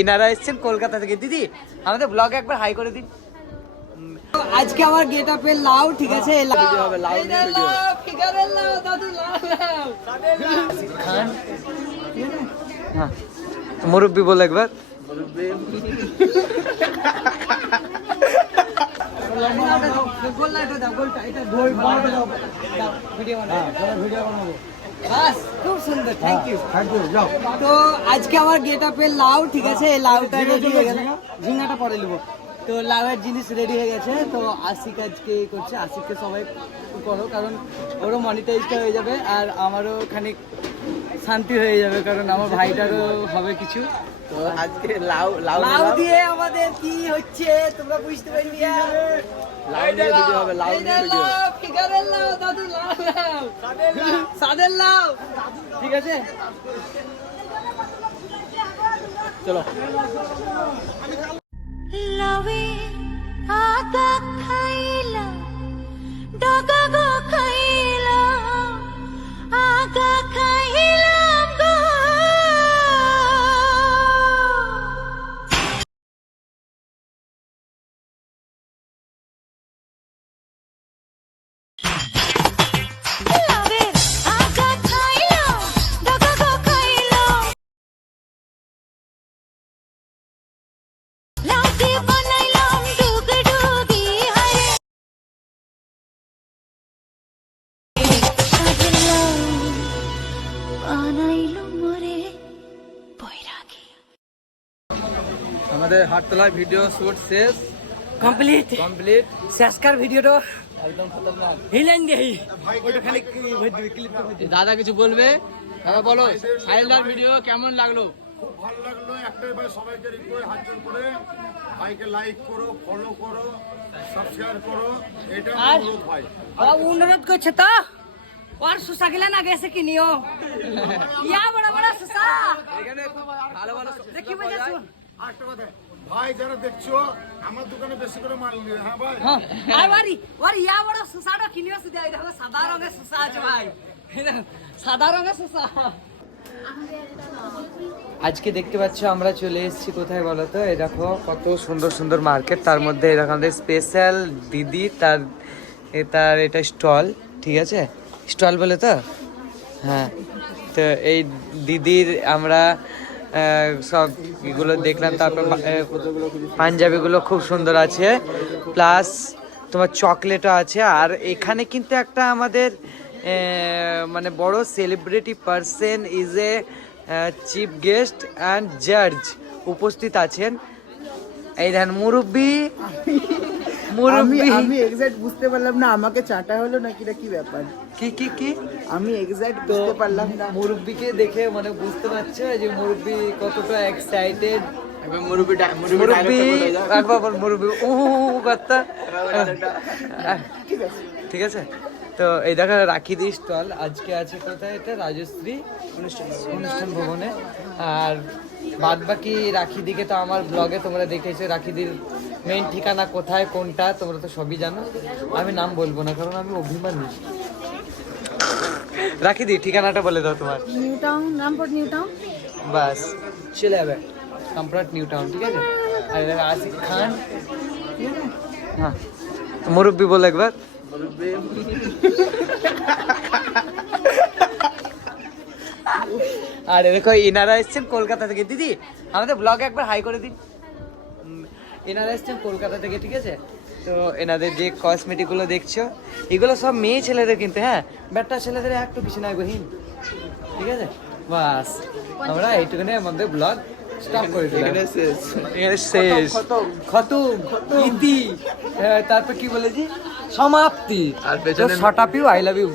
এনারা এসেছেন কলকাতা থেকে। দিদি আমাদের ব্লগ একবার হাই করে দিন। আজকে আমার গেট আপে লাউ ঠিক আছে? হ্যাঁ মুরব্বি বল একবার। বড়টা দাও দাও ভিডিও ভিডিও বানাবো। খুব সুন্দর থ্যাংক ইউ থ্যাংক ইউ যাও তো আজকে আমার গেট আপে লাউ ঠিক আছে? এই লাউটা রেডি হয়ে গেছে ঝিঙ্গাটা পরে নেব। তো লাউয়ের জিনিস রেডি হয়ে গেছে তো আশিক আজকে করছে। আশিককে সবাই করো কারণ ওরও মনিটাইজটা হয়ে যাবে আর আমারও খানিক শান্তি হয়ে যাবে কারণ আমার ভাইটারও হবে কিছু। তো আজকে লাউ লাউ লাউ দিয়ে আমাদের কি হচ্ছে তোমরা বুঝতে পারবি। লাউ নিয়ে ভিডিও হবে লাউ নিয়ে ভিডিও সাদের লাউ ঠিক আছে চলো লবে আগা খাইলা ডগা আমাদের হাটতলায় ভিডিও শুট শেষ কমপ্লিট কমপ্লিট শেষকার ভিডিওটা একদম খতরনাক হিলেন দেই ওটা খালি ক্লিপ দাদা কিছু বলবে দাদা বলো সাইলদার ভিডিও কেমন লাগলো খুব ভালো লাগলো একটাই ভাই সবাইকে রিকোয়েস্ট হাত জোর করে ভাইকে লাইক করো ফলো করো সাবস্ক্রাইব করো এটা আর? অনুরোধ ভাই অনুরোধ করছে তো और सुसा गिला ना गैसे कि नियो या बड़ा बड़ा सुसा এখানে হ্যাঁ। আজকে দেখতে পাচ্ছ আমরা চলে এসেছি কোথায় বলো তো? এই দেখো কত সুন্দর সুন্দর মার্কেট। তার মধ্যে এরকম স্পেশাল দিদি তার তার এটা স্টল ঠিক আছে? স্টল বলে তো? হ্যাঁ। তো এই দিদির আমরা সব এগুলো দেখলাম তারপর পাঞ্জাবিগুলো খুব সুন্দর আছে। প্লাস তোমার চকলেটও আছে। আর এখানে কিন্তু একটা আমাদের মানে বড় celebrity person is a chief guest and জাজ উপস্থিত আছেন। এই দেখেন মুরব্বি মুরব্বি। আমি এক্সাক্ট বুঝতে পারলাম না আমাকে চাটা হলো নাকি না কি ব্যাপার? কি কি কি? আমি এক্সাক্ট বুঝতে পারলাম না। মুরব্বিকে দেখে মানে বুঝতে পারছ যে মুরব্বি কতটা এক্সাইটেড ঠিক আছে। তো এই দেখো রাখি দি স্টল। আজকে আছে কোথায় এটা? রাজশ্রী অনুষ্ঠান অনুষ্ঠান ভবনে। আর বাদ বাকি রাখি দিকে তো আমার ব্লগে তোমরা দেখেছ। রাখি রাখিদির মেন ঠিকানা কোথায় কোনটা তোমরা তো সবই জানো। আমি নাম বলব না কারণ আমি অভিমানী। রাখিদি ঠিকানাটা বলে দাও তোমার। New Town Rampur New Town bus চলে যাবে সম্রাট নিউ টাউন ঠিক আছে? আর আসিফ খান। হ্যাঁ মুরব্বি বল একবার। আর দেখো ইনারা এসছেন কলকাতা থেকে। দিদি আমাদের ব্লগে একবার হাই করে দিন। এনারা এসছেন কলকাতা থেকে ঠিক আছে? তো এনাদের যে কসমেটিকগুলো দেখছ এগুলো সব মেয়ে ছেলেদের কিন্তু হ্যাঁ? ব্যাটটা ছেলেদের একটু কিছু না গহীন। ঠিক আছে? বাস আমরা এইটুকুনে আমাদের ব্লগ স্টপ করে দিলাম। এখানে শেষ। খতম ইতি। হ্যাঁ, তারপর কি বলেছি? সমাপ্তি। আর পেছনে ইউ আই লাভ ইউ